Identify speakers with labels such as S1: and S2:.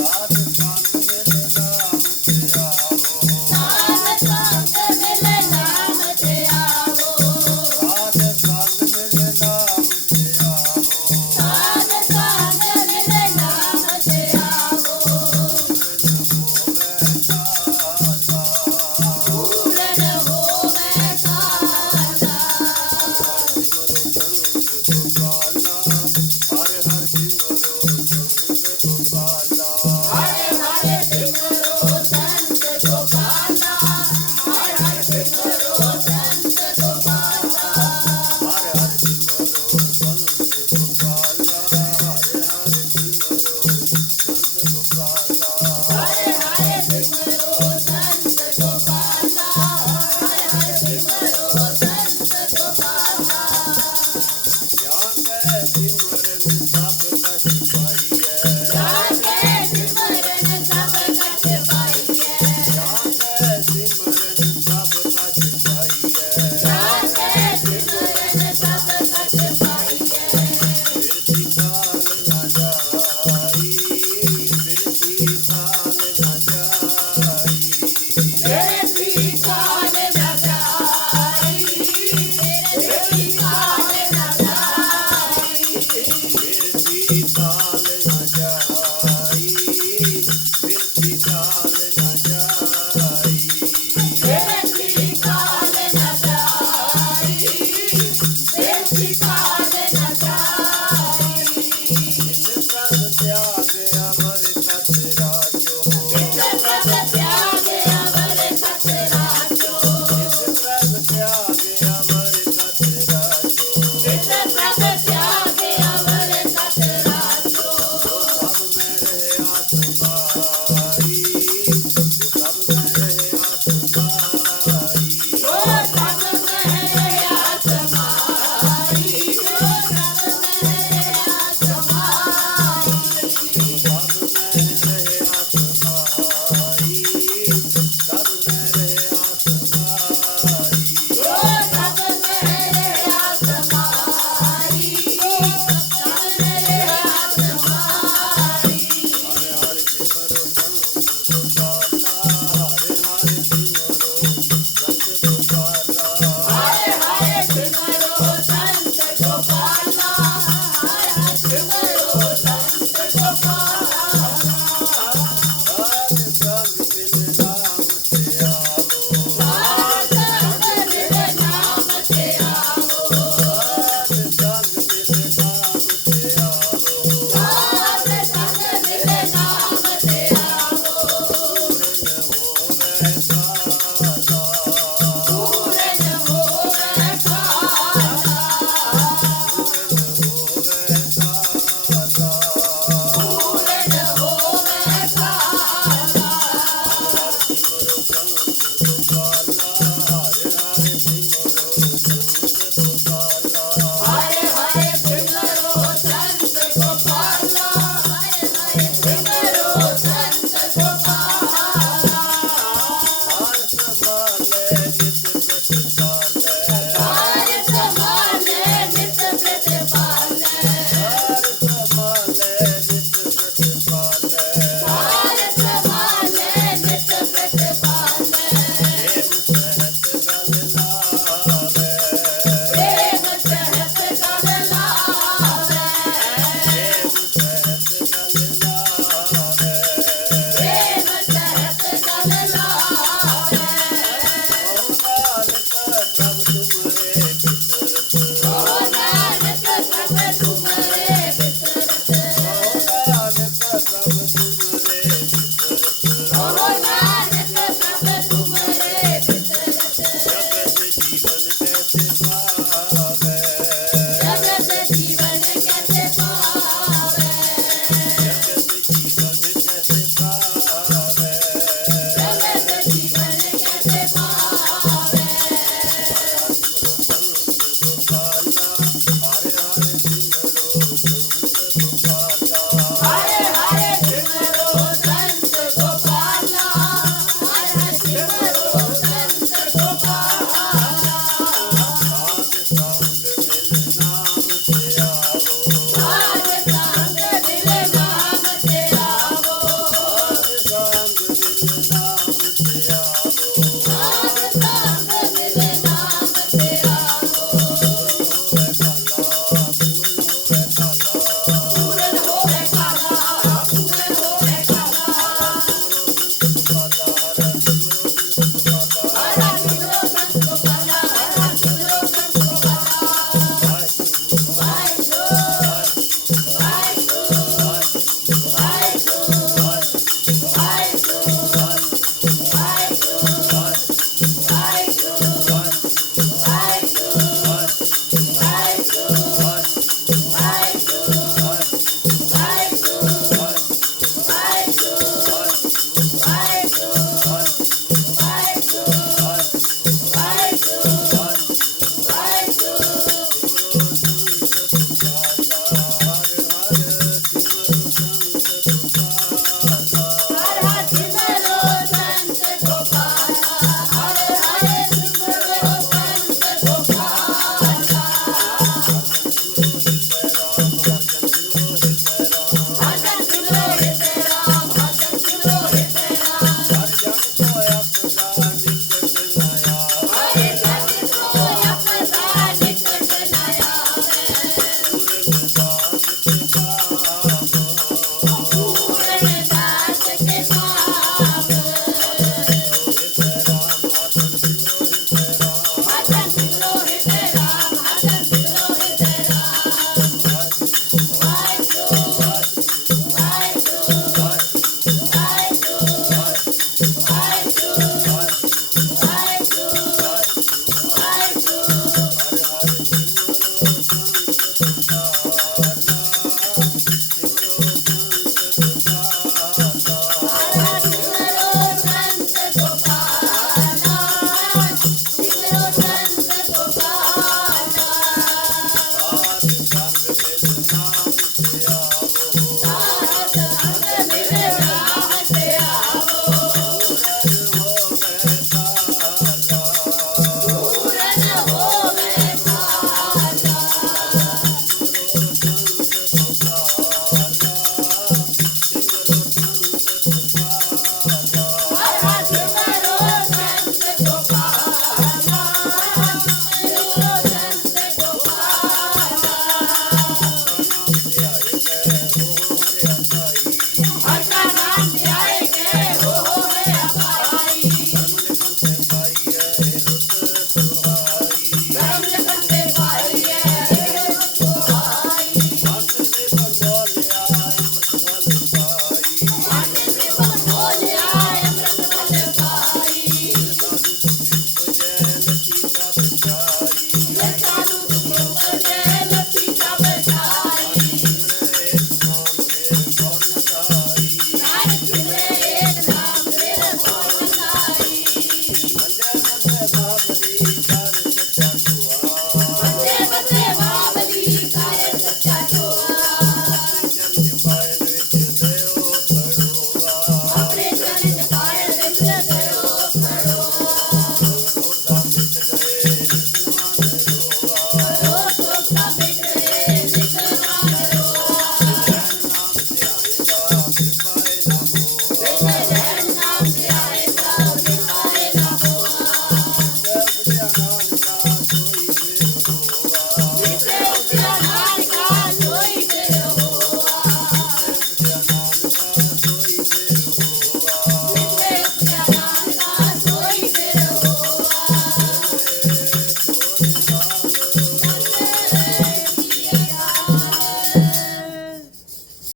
S1: Obrigado.